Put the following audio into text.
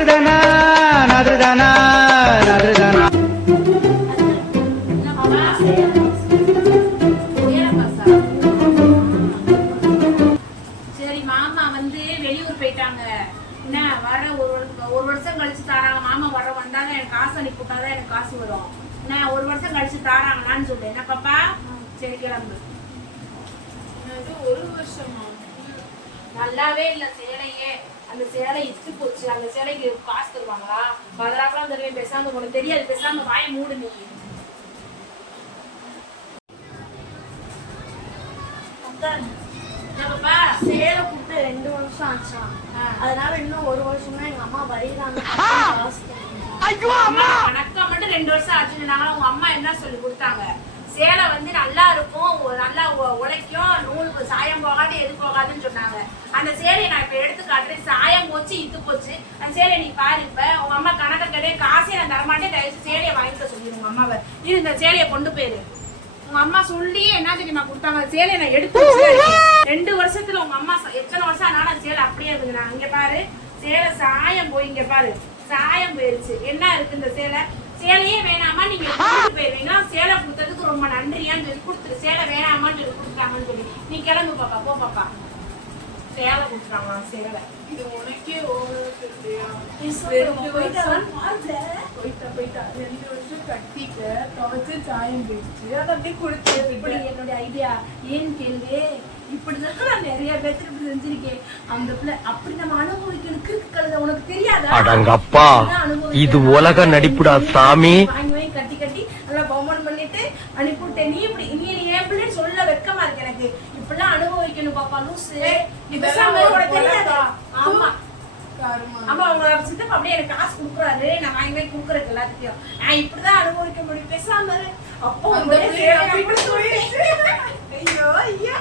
நாதுதானா நாதுதானா நாதுதானா. சரி மாமா வந்து வெளியூர் போயிட்டாங்க. என்ன வர ஒரு வருஷம் கழிச்சு தாராங்க. மாமா வந்தாங்க எனக்கு காசு அனுப்பி விட்டாதான் எனக்கு காசு வரும். என்ன ஒரு வருஷம் கழிச்சு தாராங்களான்னு சொல்லு. என்ன பாப்பா? சரி கிளம்பு. ஒரு வருஷமா? நல்லாவே இல்ல சேலையே. அந்த சேலை இத்து போச்சு. அந்த சேலைக்கு காசு தருவாங்களா? பதிலாக்கெல்லாம் தருவேன். பேசாம உனக்கு தெரியாது. பேசாம வாய மூடு நீ. சேலை கொடுத்து 2 வருஷம் ஆச்சான். அதனால இன்னும் 1 வருஷம் தான் எங்க அம்மா வரையிறாங்க. கணக்கா மட்டும் 2 வருஷம் ஆச்சுன்னாங்க. உங்க அம்மா என்ன சொல்லி கொடுத்தாங்க? சேலை வந்து நல்லா இருக்கும், நல்லா உழைக்கும், நூல் சாயம் போகாது, எது போகாதுன்னு சொன்னாங்க. அந்த சேலையை நான் இப்ப எடுத்து காட்டுறேன். சாயம் போச்சு, இத்து போச்சு. அந்த சேலையை நீ பாரு. இப்ப உங்க அம்மா கணக்க கேட்டே காசே நான் தரமாட்டேன். தயவுசு சேலையை வாங்கிக்க சொல்லி உங்க அம்மாவை இது இந்த சேலையை கொண்டு போயிரு. உங்க அம்மா சொல்லி என்ன தெரியுமா கொடுத்தாங்க? சேலையை நான் எடுத்து 2 வருஷத்துல உங்க அம்மா எத்தனை வருஷம் ஆனாலும் அந்த சேலை அப்படியே இருக்குங்க. இங்க பாரு, சேலை சாயம் போய் இங்க பாரு சாயம் போயிருச்சு. என்ன இருக்கு இந்த சேலை? சேலையே வேணாமா நீங்க கொடுத்துட்டு போயிருவீங்களா? சேலை கொடுத்ததுக்கு ரொம்ப நன்றியான்னு சொல்லி கொடுத்துரு. சேலை வேணாமான்னு சொல்லி கொடுத்தாங்கன்னு சொல்லி நீ கிளம்பு பாப்பா. போ பாப்பா. சேலை கொடுத்துறாங்களா? சேலை இது உனக்கே ஓவரா இல்லையா? போயிட்டா 2 வருஷம் கட்டிக்க துவைச்சு சாயம் போயிடுச்சு. அதை அப்படியே கொடுத்து என்னுடைய ஐடியா ஏன்னு கேள்வி. இப்படிதான் நான் நிறைய பேருக்கு இப்படி செஞ்சிருக்கேன். அந்த பிள்ளை அப்படி நம்ம அனுபவிக்கணும். கிறுக்கு கழுத உனக்கு தெரியாதா? அடங்கப்பா, இது உலக நடிப்புடா சாமி. வாங்கி வாங்கி கட்டி கட்டி நல்லா பவுமன் பண்ணிட்டு அனுப்பிவிட்டேன். நீ இப்படி நீ என் பிள்ளைன்னு சொல்ல வெக்கமா இருக்கு எனக்கு. இப்படிலாம் அனுபவிக்கணும் பாப்பா. லூசு. ஆமா ஆமா, உங்க சித்தப்பா அப்படியே எனக்கு காசு கொடுக்குறாரு. நான் வாங்கி வாங்கி கொடுக்குறேன் எல்லாத்துக்கும். நான் இப்படிதான் அனுபவிக்க முடியும். பேசாம அப்போ ஐயோ ஐயா